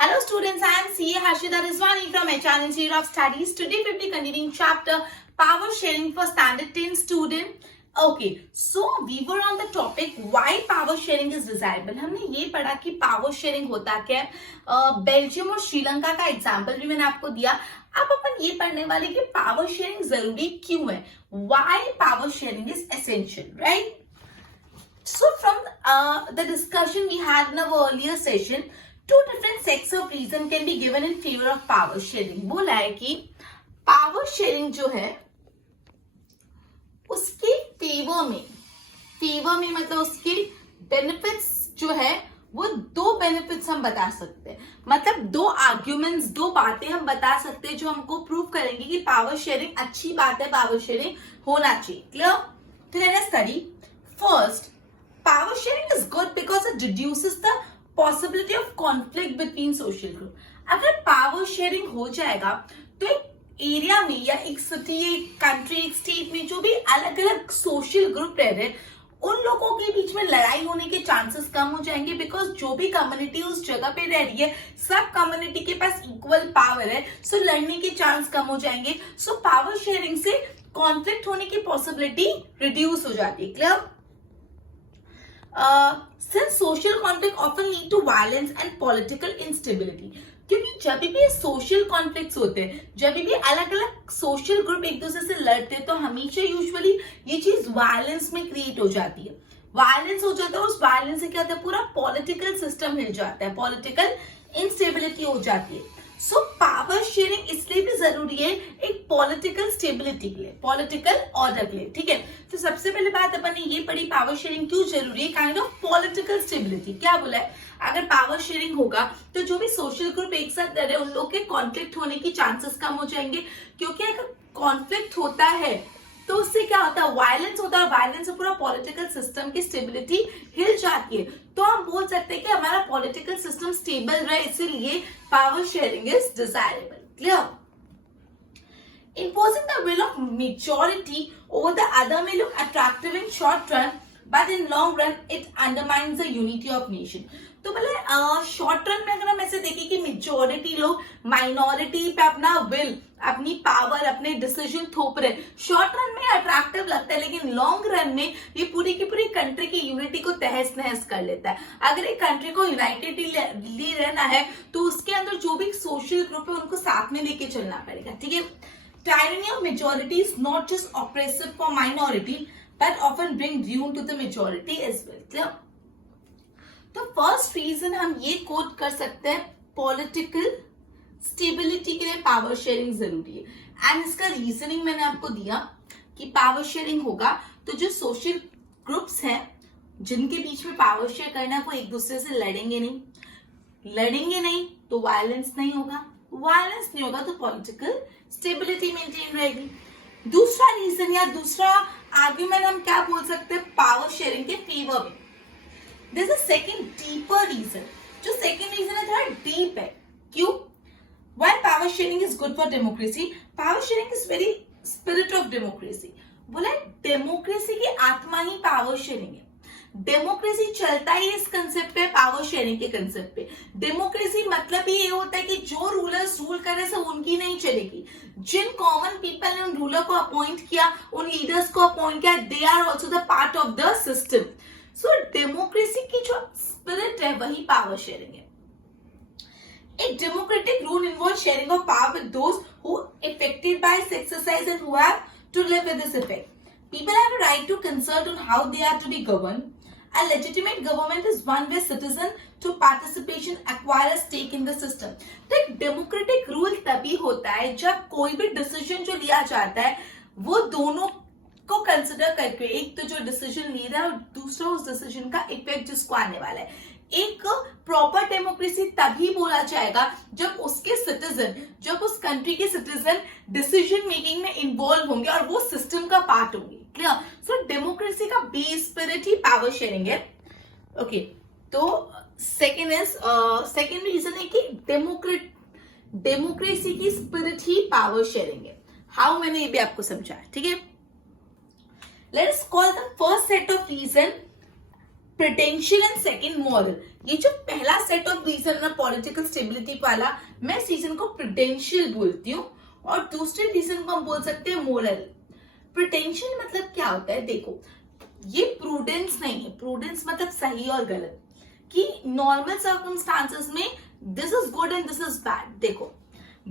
Hello students, I am CA Harshita Rizwani from HR Institute of Studies. Today we will be continuing chapter Power Sharing for Standard 10 student. Okay, so we were on the topic why power sharing is desirable. हमने ये पढ़ा कि power sharing होता क्या है. Belgium और श्रीलंका का example भी मैंने आपको दिया. अब अपन ये पढ़ने वाले कि पावर शेयरिंग जरूरी क्यों है. Why power sharing is essential, right? So from the discussion we had in our earlier session, two different sets of reason can be given in favor of power sharing. बोला है कि power sharing जो है उसके favour में मतलब उसके benefits जो है वो दो बेनिफिट्स हम बता सकते हैं. मतलब दो आर्ग्यूमेंट्स, दो बातें हम बता सकते हैं जो हमको प्रूव करेंगे कि पावर शेयरिंग अच्छी बात है, पावर शेयरिंग होना चाहिए. क्लियर? तो let us study. First, power sharing is good because it reduces the possibility of conflict between social group. अगर power sharing हो जाएगा तो एक एरिया में या एक सिटी, एक कंट्री, एक स्टेट में जो भी अलग अलग सोशल ग्रुप रह रहे उन लोगों के बीच में लड़ाई होने के चांसेस कम हो जाएंगे. बिकॉज जो भी कम्युनिटी उस जगह पे रह रही है सब कम्युनिटी के पास इक्वल पावर है, सो लड़ने के चांस कम हो जाएंगे. सो पावर शेयरिंग से कॉन्फ्लिक्ट होने की पॉसिबिलिटी रिड्यूस हो जाती है. Clear? Since social conflict often lead to violence and political instability. क्योंकि जब भी सोशल कॉन्फ्लिक्ट्स होते हैं, जब भी अलग अलग सोशल ग्रुप एक दूसरे से लड़ते हैं तो हमेशा यूजुअली ये चीज वायलेंस में क्रिएट हो जाती है. वायलेंस हो जाता है और उस वायलेंस से क्या होता है, पूरा पॉलिटिकल सिस्टम हिल जाता है, पॉलिटिकल इंस्टेबिलिटी हो जाती है. सो पावर शेयरिंग इसलिए भी जरूरी है एक पॉलिटिकल स्टेबिलिटी के लिए, पॉलिटिकल ऑर्डर के लिए. ठीक है, तो सबसे पहले बात अपन ने ये पढ़ी पावर शेयरिंग क्यों जरूरी है. Kind of political stability. क्या बोला है, अगर पावर शेयरिंग होगा तो जो भी सोशल ग्रुप एक साथ रह रहे हैं उन लोग के कॉन्फ्लिक्ट होने की चांसेस कम हो जाएंगे. क्योंकि अगर कॉन्फ्लिक्ट होता है तो उससे क्या होता है, वायलेंस होता है. वायलेंस से पूरा पॉलिटिकल सिस्टम की स्टेबिलिटी हिल जाती है. तो हम बोल सकते हैं कि हमारा पॉलिटिकल सिस्टम स्टेबल रहे, इसीलिए power sharing is desirable. Clear? Imposing the will of majority over the other may look attractive in short run, but in long run it undermines the unity of nation. तो मतलब short run में अगर हम ऐसे देखें कि majority लोग minority पे अपना विल, अपनी पावर, अपने डिसीजन थोप रहे, शॉर्ट रन में अट्रैक्टिव लगता है, लेकिन लॉन्ग रन में ये पूरी की पूरी कंट्री की यूनिटी को तहस नहस कर लेता है. अगर एक कंट्री को यूनाइटेडली रहना है तो उसके अंदर जो भी सोशल ग्रुप है उनको साथ में लेके चलना पड़ेगा. ठीक है? Tyranny of majority is not just oppressive for minority, but often bring ruin to the majority as well. Clear? तो फर्स्ट रीजन हम ये कोट कर सकते हैं, पॉलिटिकल स्टेबिलिटी के लिए पावर शेयरिंग जरूरी है. एंड इसका रीजनिंग मैंने आपको दिया कि पावर शेयरिंग होगा तो जो सोशल ग्रुप्स हैं जिनके बीच में पावर शेयर करना है वो एक दूसरे से लड़ेंगे नहीं तो वायलेंस नहीं होगा, वायलेंस नहीं होगा तो पॉलिटिकल स्टेबिलिटी मेंटेन रहेगी. दूसरा रीजन या दूसरा आर्ग्यूमेंट हम क्या बोल सकते हैं पावर शेयरिंग के फेवर में. There's a second deeper reason. जो second reason है थोड़ा deep है. क्यों? While power sharing is good for democracy, power sharing is very spirit of democracy. बोला डेमोक्रेसी की आत्मा ही पावर शेयरिंग है. डेमोक्रेसी चलता ही इस कंसेप्ट पे, पावर शेयरिंग के कंसेप्ट पे. डेमोक्रेसी मतलब ही ये होता है कि जो रूलर्स रूल कर रहे हैं उनकी नहीं चलेगी. जिन कॉमन पीपल ने उन रूलर को अपॉइंट किया, उन लीडर्स को अपॉइंट किया, they are also the part of the system. So democracy की जो स्पिरिट है वही पावर शेयरिंग है. A democratic rule involves sharing of power with those who affected by its exercise and who have to live with this effect. People have a right to consult on how they are to be governed. A legitimate government is one where citizens through participation acquire a stake in the system. तो एक democratic rule तभी होता है जब कोई भी decision जो लिया जाता है वो दोनों को कंसिडर करके, एक तो जो डिसीजन ले रहा है और दूसरा उस डिसीजन का इफेक्ट जिसको आने वाला है. एक प्रॉपर डेमोक्रेसी तभी बोला जाएगा जब उसके सिटीजन, जब उस कंट्री के सिटीजन डिसीजन मेकिंग में इन्वॉल्व होंगे और वो सिस्टम का पार्ट होंगे. क्लियर? सो डेमोक्रेसी का बेस स्पिरिट ही पावर शेयरिंग है. ओके, तो सेकेंड रीजन है कि डेमोक्रेसी की स्पिरिट ही पावर शेयरिंग है. हाउ मैंने ये भी आपको समझाया. ठीक है, let's call the first set of reason prudential and second moral. ये जो पहला सेट ऑफ रीजन है पॉलिटिकल स्टेबिलिटी वाला, मैं इस रीजन को प्रिटेंशियल बोलती हूँ, और दूसरे रीजन को हम बोल सकते हैं मोरल। प्रिटेंशियल मतलब क्या होता है, देखो ये प्रूडेंस नहीं है, प्रूडेंस मतलब सही और गलत, कि नॉर्मल सर्कमस्टांसेस में this is good and this is bad. देखो,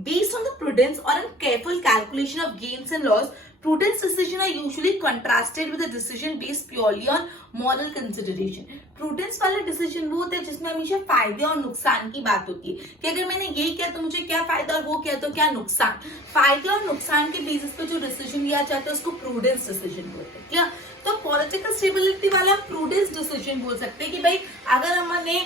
based on the prudence or a careful calculation of gains and loss, prudence decisions are usually contrasted with a decision based purely on moral consideration. prudence वाला decision वो होता है जिसमें हमेशा फायदे और नुकसान की बात होती है, कि अगर मैंने ये किया तो मुझे क्या फायदा और वो किया तो क्या नुकसान। फायदे और नुकसान के बेसिस पे जो डिसीजन लिया जाता है उसको प्रूडेंस डिसीजन बोलते हैं। क्या तो पॉलिटिकल स्टेबिलिटी वाला प्रूडेंस डिसीजन बोल सकते हैं कि भाई अगर हमने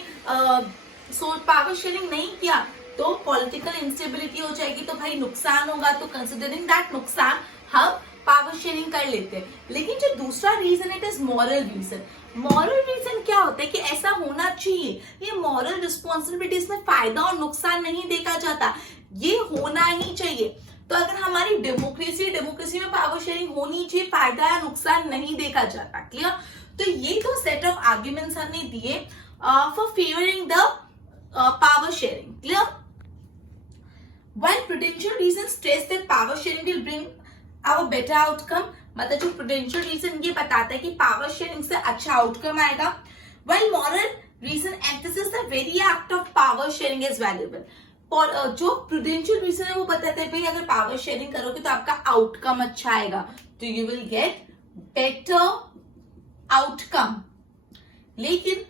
पावर शेयरिंग नहीं किया तो पॉलिटिकल इंस्टेबिलिटी हो जाएगी, तो भाई नुकसान होगा, तो कंसिडरिंग दैट नुकसान हम पावर शेयरिंग कर लेते हैं। लेकिन जो दूसरा रीजन है it is moral reason. Moral reason क्या होता है कि ऐसा होना चाहिए, ये मॉरल रिस्पॉन्सिबिलिटीज में फायदा और नुकसान नहीं देखा जाता, ये होना ही चाहिए। तो अगर हमारी डेमोक्रेसी में पावर शेयरिंग होनी चाहिए, फायदा या नुकसान नहीं देखा जाता। क्लियर? तो ये दो सेट ऑफ आर्ग्यूमेंट्स हमने दिए for favouring the power sharing. Clear? While prudential reasons stress that power sharing will bring our better outcome, मतलब जो prudential reason ये बताता है कि power sharing से अच्छा outcome आएगा, while moral reason emphasizes the very act of power sharing is valuable. और जो prudential reason है वो बताता है भाई अगर power sharing करोगे तो आपका outcome अच्छा आएगा, तो you will get better outcome। लेकिन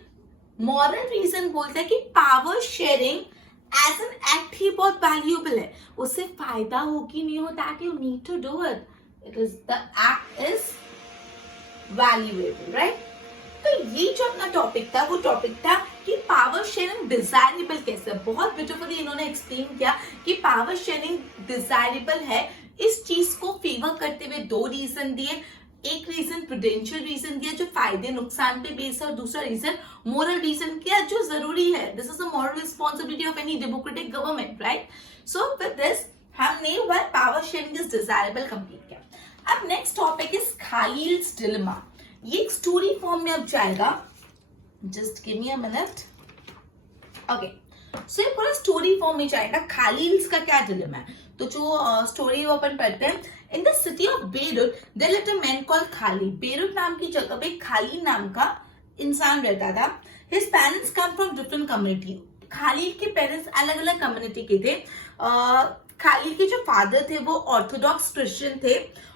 moral reason बोलता है कि power sharing as an act ही बहुत वैल्यूएबल है, उससे फायदा हो कि नहीं हो that you need to do it, it is the act is valuable, right? तो ये जो अपना टॉपिक था वो टॉपिक था कि पावर शेयरिंग डिजायरेबल कैसे है। बहुत ब्यूटीफुली इन्होंने एक्सप्लेन किया कि पावर शेयरिंग डिजायरेबल है। इस चीज को फेवर करते हुए दो रीजन दिए, एक रीजन प्रूडेंशियल रीजन दिया जो फायदे नुकसान पे बेस है, और दूसरा रीजन मोरल रीजन किया जो जरूरी है। This is a moral responsibility of any democratic government, right? So with this हमने why power sharing is desirable complete किया। अब next topic is Khalil's dilemma. ये एक स्टोरी फॉर्म में अब जाएगा, just give me a minute. Okay, so ये पूरा स्टोरी फॉर्म में जाएगा। खालील्स का क्या डिलेमा है, तो जो स्टोरी वो अपन पढ़ते हैं। In the city of Beirut there lived a man called Khalil. Beirut नाम की जगह पे खाली नाम का इंसान रहता था। His parents come from different community. खाली के पेरेंट्स अलग अलग कम्युनिटी के थे। खाली के जो फादर थे वो ऑर्थोडॉक्स क्रिश्चियन थे,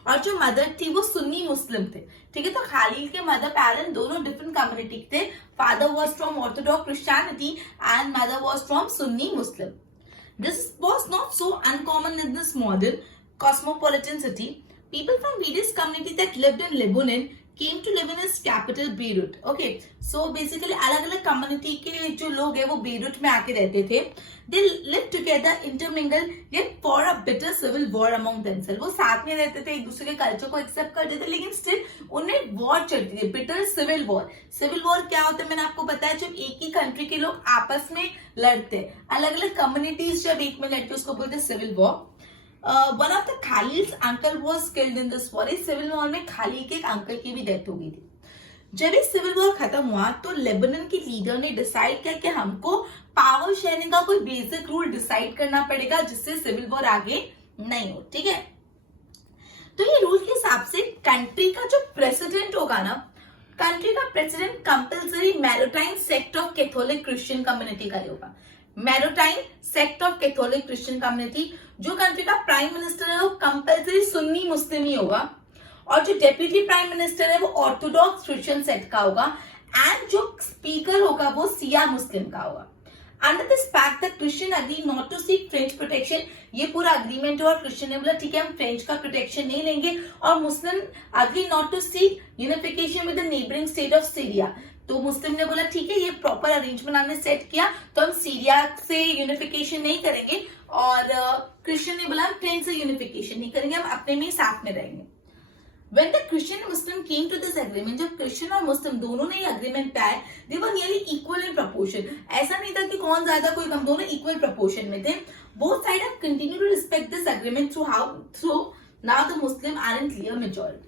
और जो मदर थी वो सुन्नी मुस्लिम थे। ठीक है, तो खालील के मदर पेरेंट दोनों डिफरेंट कम्युनिटी थे। Father was from Orthodox Christianity and mother was from Sunni Muslim. This was not so uncommon in this modern cosmopolitan city. People from various communities that lived in Lebanon came to live in its capital Beirut. Okay, so basically अलग-अलग community के जो लोग हैं वो Beirut में आके रहते थे। They lived together, intermingled, yet for a bitter civil war among themselves. वो साथ में रहते थे, एक दूसरे के कल्चर को एक्सेप्ट करते थे, लेकिन स्टिल उनमें वॉर चलती थी, bitter civil war. Civil war क्या होता है मैंने आपको बताया, जब एक ही कंट्री के लोग आपस में लड़ते हैं, अलग अलग कम्युनिटीज जब एक में लड़ते उसको बोलते हैं civil war. One of the Khalil's uncle was killed in this war. इस सिविल वॉर में खाली के एक अंकल की भी डेथ हो गई थी। जब ये सिविल वॉर खत्म हुआ तो लेबनन के लीडर ने डिसाइड किया कि हमको पावर शेयरिंग का कोई बेसिक रूल डिसाइड करना पड़ेगा जिससे सिविल वॉर आगे नहीं हो। ठीक है, तो ये रूल के हिसाब से कंट्री का जो प्रेसिडेंट होगा ना, कंट्री का president compulsory Maronite sect of Catholic Christian community का होगा। Maronite sect of Catholic Christian community. जो कंट्री का प्राइम मिनिस्टर है वो कंपल्सरी सुन्नी मुस्लिम ही होगा, और जो डेप्यूटी प्राइम मिनिस्टर है वो ऑर्थोडॉक्स क्रिश्चियन सेक्ट का होगा, एंड जो स्पीकर होगा वो सिया मुस्लिम का होगा। Under this fact the Christian agree not to seek French protection. ये पूरा अग्रीमेंट हुआ, क्रिश्चियन ने बोला ठीक है हम फ्रेंच का प्रोटेक्शन नहीं लेंगे, और Muslim agree not to seek unification with the neighbouring state of Syria. तो मुस्लिम ने बोला ठीक है ये प्रॉपर अरेंजमेंट हमने सेट किया, तो हम सीरिया से यूनिफिकेशन नहीं करेंगे, और क्रिश्चियन ने बोला हम फ्रेंच से यूनिफिकेशन नहीं करेंगे, हम अपने में साथ में रहेंगे। When the Christian and Muslim came to this agreement, जब क्रिश्चियन और मुस्लिम दोनों ने ये अग्रीमेंट पे आए, they were nearly equal in proportion. ऐसा नहीं था कि कौन ज्यादा कोई कम, दोनों इक्वल proportion में थे। Both sides have continued to respect this agreement through now the Muslim are in clear majority.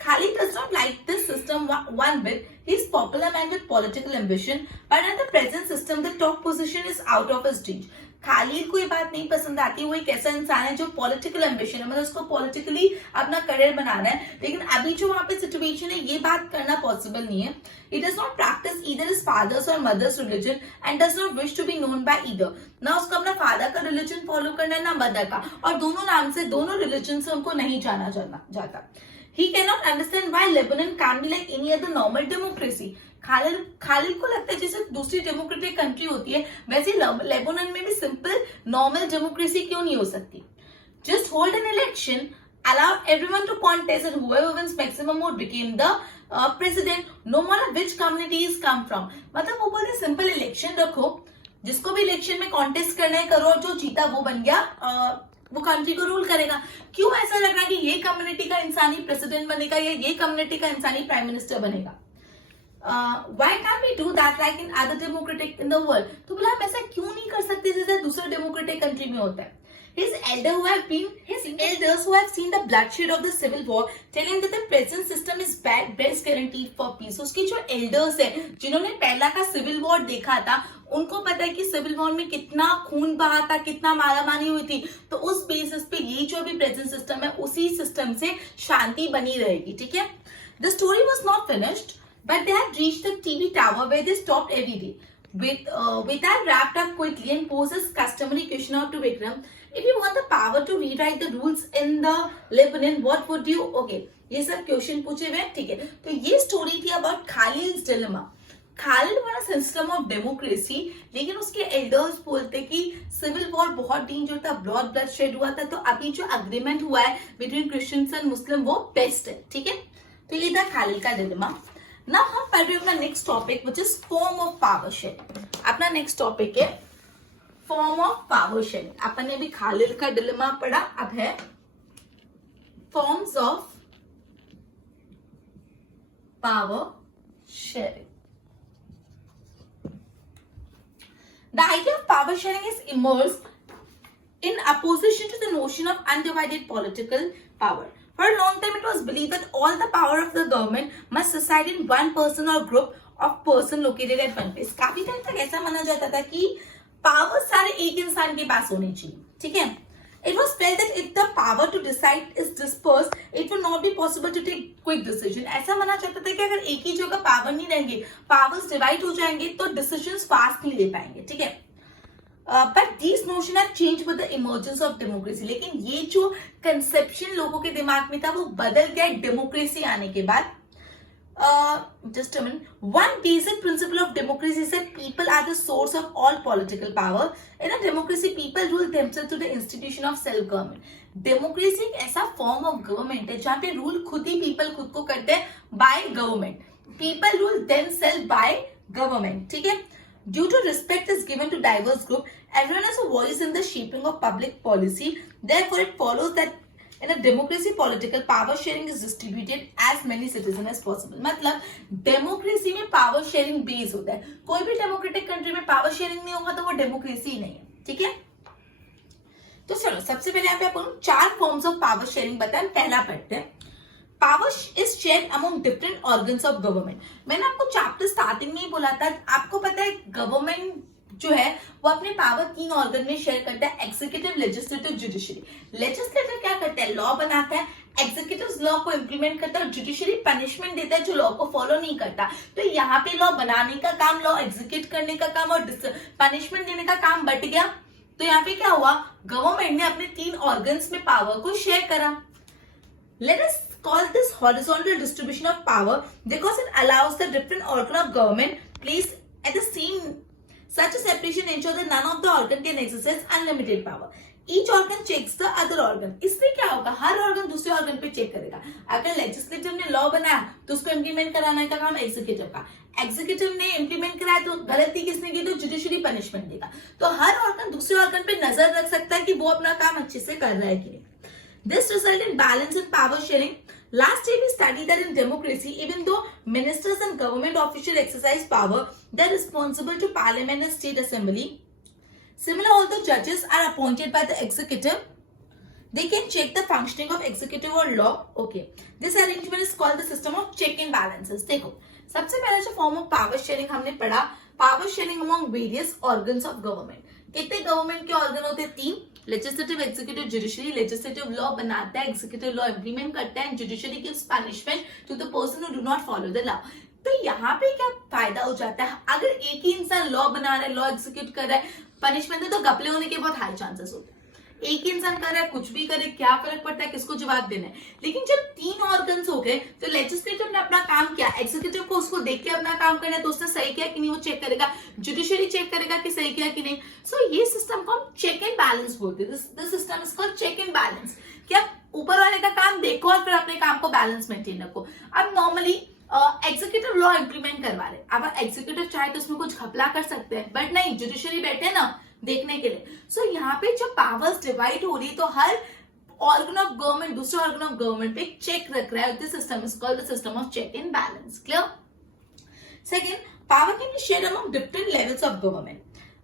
Khalid does not like this system one bit. He is popular man with political ambition, but in the present system, the top position is out of his reach. Khalid को ये बात नहीं पसंद आती, वो एक ऐसा इंसान है जो पॉलिटिकल एम्बिशन है, मतलब उसको पॉलिटिकली अपना करियर बनाना है, लेकिन अभी जो वहां पे सिचुएशन है ये बात करना पॉसिबल नहीं है. He does not practice either his father's or mother's religion and does not wish to be known by either. ना उसको अपना फादर का रिलीजन फॉलो करना है ना मदर का, और दोनों नाम से दोनों रिलीजन से उनको नहीं जाना जाता. He cannot understand why Lebanon can't be like any other normal democracy. Khalid को लगता है जैसे दूसरी डेमोक्रेटिक कंट्री होती है वैसे लेबनान में भी सिंपल नॉर्मल डेमोक्रेसी क्यों नहीं हो सकती. Just hold an election, allow everyone to contest, and whoever wins maximum vote became the president, no matter which community is come from. मतलब वो बोलते सिंपल इलेक्शन रखो, जिसको भी इलेक्शन में कॉन्टेस्ट करना है करो, जो जीता वो बन गया, वो कंट्री को रूल करेगा. क्यों ऐसा लग रहा है कि ये कम्युनिटी का इंसान ही प्रेसिडेंट बनेगा या ये कम्युनिटी का इंसान ही प्राइम मिनिस्टर बनेगा. Why can't we do that like in other democratic in the world? तो बोला हम ऐसा क्यों नहीं कर सकते जैसे दूसरे डेमोक्रेटिक कंट्री में होता है. His elders who have seen the bloodshed of the civil war tell him that the present system is best guaranteed for peace. उसके जो elders है जिन्होंने पहला का सिविल वॉर देखा था, उनको पता है कि सिविल वॉर में कितना खून बहा था, कितना मारामारी हुई थी, तो उस बेसिस पे ये जो अभी प्रेजेंट सिस्टम है उसी सिस्टम से शांति बनी रहेगी. ठीक है. The story was not finished, but they had reached the TV tower where they stopped every day. Vedant wrapped up quickly and posed his customary question out to Vikram. If you want the power to rewrite the rules in the Lebanon, what would you? Okay, ये सब question पूछे हुए हैं. ठीक है. तो ये story थी अबाउट खालिद्स डिलेमा. खालिद वाला सिस्टम ऑफ डेमोक्रेसी, लेकिन उसके एल्डर्स बोलते कि सिविल वॉर बहुत डेंजर था, ब्लड शेड हुआ था, तो अभी जो अग्रीमेंट हुआ है बिटवीन क्रिश्चियंस एंड मुस्लिम वो बेस्ट है. ठीक है. तो ये था खालिद का डिलेमा. Now हम पढ़ रहे हैं अपना next topic which is form of power sharing. अपना नेक्स्ट टॉपिक है फॉर्म ऑफ पावर शेयरिंग. अपन ने भी खालिद का डिलेमा पढ़ा, अब है forms of power sharing. The idea of power sharing is immersed in opposition to the notion of undivided political power. For a long time, it was believed that all the power of the government must reside in one person or group of person located at one place. काफी time तक ऐसा माना जाता था कि power सारे एक इंसान के पास होनी चाहिए. ठीक है. It was felt that if the power to decide is dispersed, it would not be possible to take quick decision. ऐसा माना जाता था कि अगर एक ही जगह पावर नहीं रहेंगे, पावर्स डिवाइड हो जाएंगे तो डिसीजंस फास्ट नहीं ले पाएंगे. ठीक है. But these notions have changed with the emergence of democracy. लेकिन ये जो कंसेप्शन लोगों के दिमाग में था वो बदल गया डेमोक्रेसी आने के बाद. Just a minute. One basic principle of democracy is that people are the source of all political power. In a democracy, people rule themselves through the institution of self-government. Democracy एक ऐसा form of government है जहाँ पे rule खुद ही people खुद को करते हैं by government. People rule themselves by government. ठीक है. Due to respect is given to diverse group, everyone has a voice in the shaping of public policy. Therefore, it follows that in a democracy, political power sharing is distributed as many citizens as possible. मतलब democracy में power sharing base होता है. कोई भी democratic country में power sharing नहीं होगा तो वो डेमोक्रेसी ही नहीं है. ठीक है. तो चलो सबसे पहले यहाँ पे आपको 4 फॉर्म्स ऑफ पावर शेयरिंग बताएं. पहला पढ़ते हैं. Power is shared among different organs of government. मैंने आपको चैप्टर स्टार्टिंग में ही बोला था, आपको पता है गवर्नमेंट जो है वो अपने पावर 3 ऑर्गन में शेयर करता है. Executive, legislative, judiciary. लेजिस्लेटिव क्या करता है? लॉ बनाता है. एग्जीक्यूटिव लॉ को इंप्लीमेंट करता है और जुडिशरी पनिशमेंट देता है जो लॉ को फॉलो नहीं करता. तो यहाँ पे लॉ बनाने का काम, लॉ एग्जीक्यूट करने का काम और पनिशमेंट देने का काम बट गया. तो यहाँ पे क्या हुआ? गवर्नमेंट ने अपने 3 ऑर्गन्स में पावर को शेयर करा. Let us call this horizontal distribution of power because it allows the different organ of government placed at the same. Such a separation ensures that none of the organ can exercise unlimited power. Each organ checks the other organ. इससे क्या होगा? हर organ दूसरे organ पे check करेगा. अगर legislative ने law बनाया तो उसको इम्प्लीमेंट कराने का काम एग्जीक्यूटिव का. एग्जीक्यूटिव ने इम्प्लीमेंट कराया तो गलती किसने की तो जुडिशरी पनिशमेंट देगा. तो हर ऑर्गन दूसरे ऑर्गन पे नजर रख सकता है कि वो अपना काम अच्छे से कर रहा है कि नहीं. This results in balance in power sharing. Last year we studied that in democracy, even though ministers and government officials exercise power, they are responsible to parliament and state assembly. Similar, although judges are appointed by the executive, they can check the functioning of executive or law. Okay, this arrangement is called the system of check and balances. देखो, सबसे पहला जो form of power sharing हमने पढ़ा, power sharing among various organs of government. कितने government के organ होते हैं? 3, legislative, executive, judiciary. Legislative law बनाता है, एग्जीक्यूटिव लॉ इम्प्लीमेंट करता है, judiciary gives punishment to the person who do not follow the law. तो यहाँ पे क्या फायदा हो जाता है, अगर एक ही इंसान लॉ बना रहा है, लॉ एग्जीक्यूट कर रहा है, पनिशमेंट है, तो घपले होने के बहुत हाई चांसेस होते हैं। एक ही इंसान कर रहा है, कुछ भी करे, क्या फर्क पड़ता है, किसको जवाब देना है। लेकिन जब 3 ऑर्गन्स हो गए, तो लेजिस्लेटिव ने अपना काम किया, एग्जीक्यूटिव को उसको देख के अपना काम करना है, तो उसने सही किया कि नहीं वो चेक करेगा, जुडिशरी चेक करेगा कि सही किया कि नहीं। सो ये सिस्टम को हम चेक एंड बैलेंस बोलते हैं। This system is called check and balance. क्या ऊपर वाले का काम देखो और फिर अपने काम को बैलेंस मेंटेन रखो। अब नॉर्मली एग्जीक्यूटिव लॉ इंप्लीमेंट करवा रहे, अब एग्जीक्यूटिव चाहे तो उसमें कुछ घपला कर सकते हैं, बट नहीं, जुडिशरी बैठे ना देखने के लिए। सो यहाँ पे जब पावर्स डिवाइड हो रही तो हर ऑर्गन ऑफ गवर्नमेंट दूसरे ऑर्गन ऑफ गवर्नमेंट पे चेक रख रहा है। This system is called the system of check and balance. Clear? Second, power can be shared among different levels of government.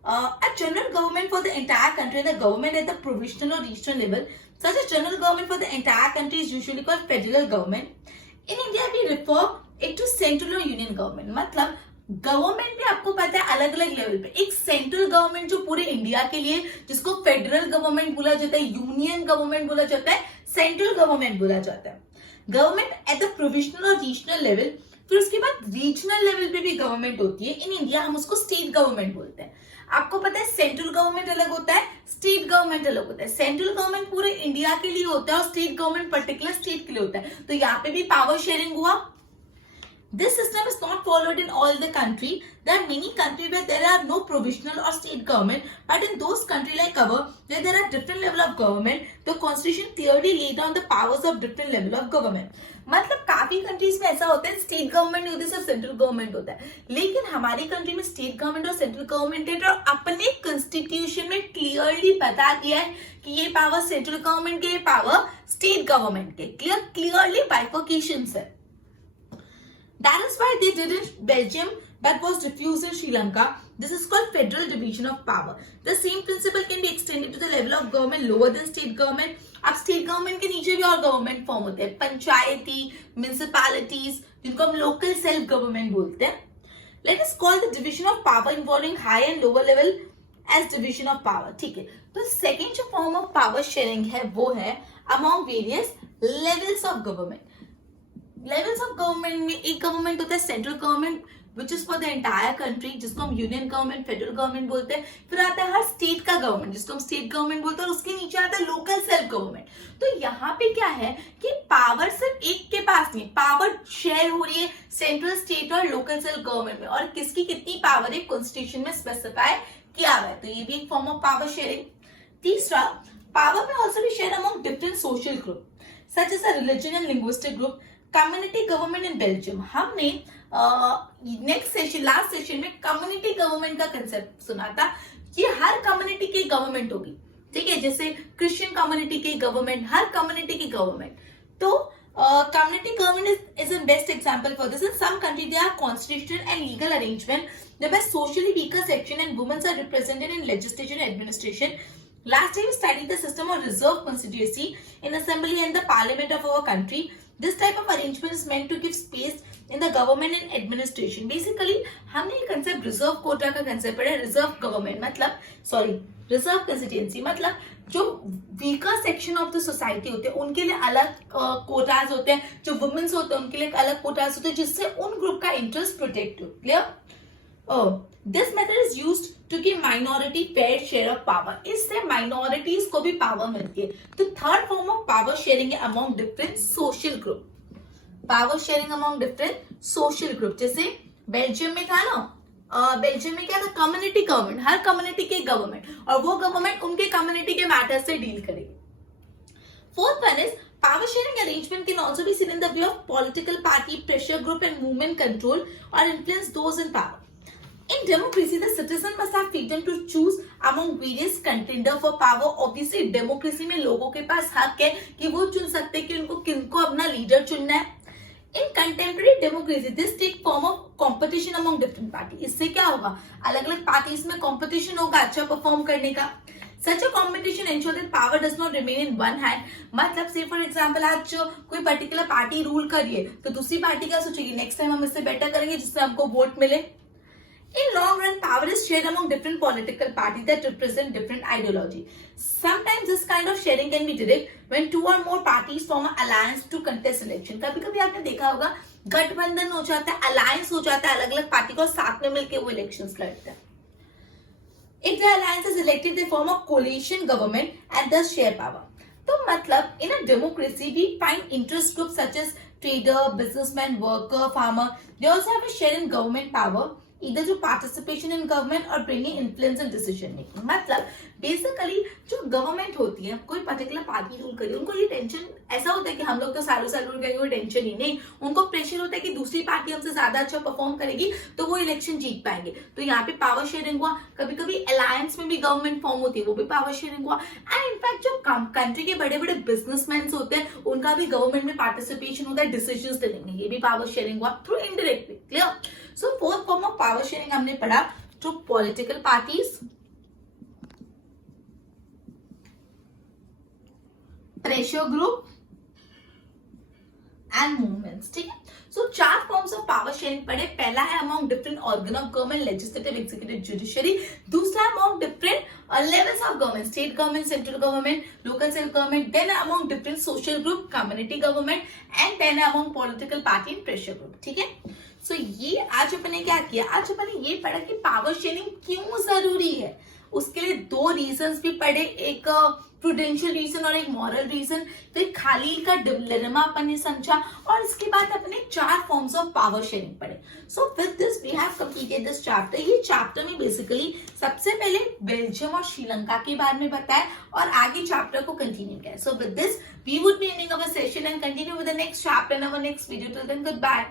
A general government for the entire country, the government at the provincial or regional level, such a general government for the entire country is usually called federal government. In India, we refer it to central or union government. मतलब government में आपको पता है अलग अलग level पे, एक central government जो पूरे इंडिया के लिए, जिसको फेडरल गवर्नमेंट बोला जाता है, यूनियन गवर्नमेंट बोला जाता है, सेंट्रल गवर्नमेंट बोला जाता है। गवर्नमेंट एट द प्रोविजनल और रीजनल लेवल, फिर उसके बाद रीजनल लेवल पे भी गवर्नमेंट होती है। इन इंडिया हम उसको स्टेट गवर्नमेंट बोलते हैं। आपको पता है सेंट्रल गवर्नमेंट अलग होता है, स्टेट गवर्नमेंट अलग होता है। सेंट्रल गवर्नमेंट पूरे इंडिया के लिए होता है और स्टेट गवर्नमेंट पर्टिकुलर स्टेट के लिए होता है। तो यहाँ पे भी पावर शेयरिंग हुआ। This system is not followed in all the country. There are many countries where there are no provisional or state government, but in those countries like our, where there are different level of government, the constitution clearly lay down the powers of different level of government. मतलब काफी countries में ऐसा होता है state government नहीं होती, सिर्फ central government होता है। लेकिन हमारी कंट्री में स्टेट गवर्नमेंट और सेंट्रल गवर्नमेंट है, और अपने कॉन्स्टिट्यूशन में क्लियरली बता दिया है कि ये पावर सेंट्रल गवर्नमेंट के, ये पावर स्टेट गवर्नमेंट के। क्लियरली बाइफर्केशंस है। That is why they did in Belgium but was refused in Sri Lanka. This is called federal division of power. The same principle can be extended to the level of government lower than state government. अब state government के नीचे भी और government form होते हैं, पंचायती, municipalities, जिनको हम local self government बोलते हैं। Let us call the division of power involving high and lower level as division of power. ठीक है, तो सेकेंड जो फॉर्म ऑफ पावर शेयरिंग है वो है among various levels of government. Levels of government में एक गवर्नमेंट होता है central government which is for the entire country, जिसको हम यूनियन गवर्नमेंट, फेडरल गवर्नमेंट बोलते हैं। फिर आता है हर स्टेट का गवर्नमेंट, जिसको हम स्टेट गवर्नमेंट बोलते हैं, और उसके नीचे आता है लोकल सेल्फ गवर्नमेंट। तो यहाँ पे क्या है कि पावर सिर्फ एक के पास नहीं, पावर शेयर हो रही है सेंट्रल, स्टेट और लोकल सेल्फ गवर्नमेंट में, और किसकी कितनी पावर है कॉन्स्टिट्यूशन में स्पेसिफाई किया हुआ है। तो ये भी एक फॉर्म ऑफ पावर शेयरिंग। तीसरा, power may also be share among different social group such as a religion and linguistic group. Community government in Belgium, हमने नेक्स्ट सेशन, लास्ट सेशन में कम्युनिटी गवर्नमेंट का कंसेप्ट सुना था कि हर community की government होगी, ठीक है, जैसे क्रिश्चियन कम्युनिटी की गवर्नमेंट, हर कम्युनिटी की गवर्नमेंट। तो community government is an best example for this. In some country there are constitutional and legal arrangement whereby socially weaker section and women are represented in legislation and administration. Last time we studied the system of reserve constituency in assembly and the parliament of our country. This type of arrangement is meant to give space in the government and administration. Basically, हमने ये concept reserve quota का concept पढ़ा है। reserve government मतलब reserve constituency मतलब जो weaker section of the society होते हैं उनके लिए अलग quotas होते हैं, जो women's होते हैं उनके लिए अलग quotas होते हैं, जिससे उन group का interest protect हो। Clear? This method is used to give minority fair share of power. इससे minorities को भी power मिलती है। तो third form of power sharing है among different social group. Power sharing among different social group, जैसे Belgium में था ना, बेल्जियम में क्या था, कम्युनिटी गवर्नमेंट, हर कम्युनिटी के गवर्नमेंट, और वो गवर्नमेंट उनके कम्युनिटी के मैटर से डील करेगी। Fourth one is power sharing arrangement can also be seen in the way of political party, pressure group and movement control or influence those in power. In democracy, the citizen must have freedom to choose among various contender for power. Obviously, democracy में लोगों के पास हक है कि वो चुन सकते हैं कि उनको किनको अपना लीडर चुनना है। In contemporary democracy, this take form of competition among different parties. इससे क्या होगा, अलग अलग पार्टीज में कंपटीशन होगा अच्छा परफॉर्म करने का। Such a competition ensure that power does not remain in one hand. मतलब से फॉर एग्जाम्पल आज जो कोई पर्टिकुलर पार्टी रूल करिए तो दूसरी पार्टी क्या सोचेगी, नेक्स्ट टाइम हम इससे बेटर करेंगे जिससे हमको वोट मिले. In long run, power is shared among different political parties that represent different ideology. Sometimes this kind of sharing can be direct when two or more parties form an alliance to contest election. कभी-कभी आपने देखा होगा गठबंधन हो जाता है, alliance हो जाता है अलग-अलग पार्टी को, साथ में मिलकर वो इलेक्शंस लड़ते हैं. If the alliance is elected, they form a coalition government and thus share power. तो मतलब in a democracy we find interest groups such as trader, businessman, worker, farmer. They also have a share in government power. Either through participation in government or bringing influence in decision making. मतलब basically जो government होती है, कोई particular party rule करी, उनको ये tension ऐसा होता है कि हम लोग तो सालों साल रूल करेंगे, कोई टेंशन ही नहीं. उनको प्रेशर होता है कि दूसरी पार्टी हमसे ज्यादा अच्छा परफॉर्म करेगी तो वो इलेक्शन जीत पाएंगे. तो यहाँ पे पावर शेयरिंग हुआ. कभी कभी अलायंस में भी गवर्नमेंट फॉर्म होती है, वो भी पावर शेयरिंग हुआ. एंड इनफैक्ट जो कंट्री के बड़े बड़े बिजनेसमैन होते हैं उनका भी गवर्नमेंट में पार्टिसिपेशन होता है डिसीजन लेने में, ये भी पावर शेयरिंग हुआ through indirectly. Clear? So fourth form of power sharing हमने पढ़ा through political parties, pressure group and movements. ठीक है. सो चार फॉर्म्स ऑफ पावर शेयरिंग पढ़े. पहला है among different organ of government, legislative, executive, judiciary. दूसरा among different levels of government, state government, central government, local self government. Then among different social group, community government. And then among political party and pressure group. ठीक है. सो ये आज अपन ने क्या किया, आज अपन ने ये पढ़ा कि पावर शेयरिंग क्यों जरूरी है. उसके लिए दो रीजंस भी पढ़े, एक प्रूडेंशियल रीजन और एक मॉरल रीजन. फिर खालील का डिलेमा अपन ने समझा और इसके बाद अपने चार फॉर्म्स ऑफ पावर शेयरिंग पढ़े. So with this we have completed this chapter. ये चैप्टर में बेसिकली सबसे पहले बेल्जियम और श्रीलंका के बारे में बताया और आगे चैप्टर को कंटिन्यू किया. So with this we would be ending our session and continue with the next chapter in our next video. Till then good bye.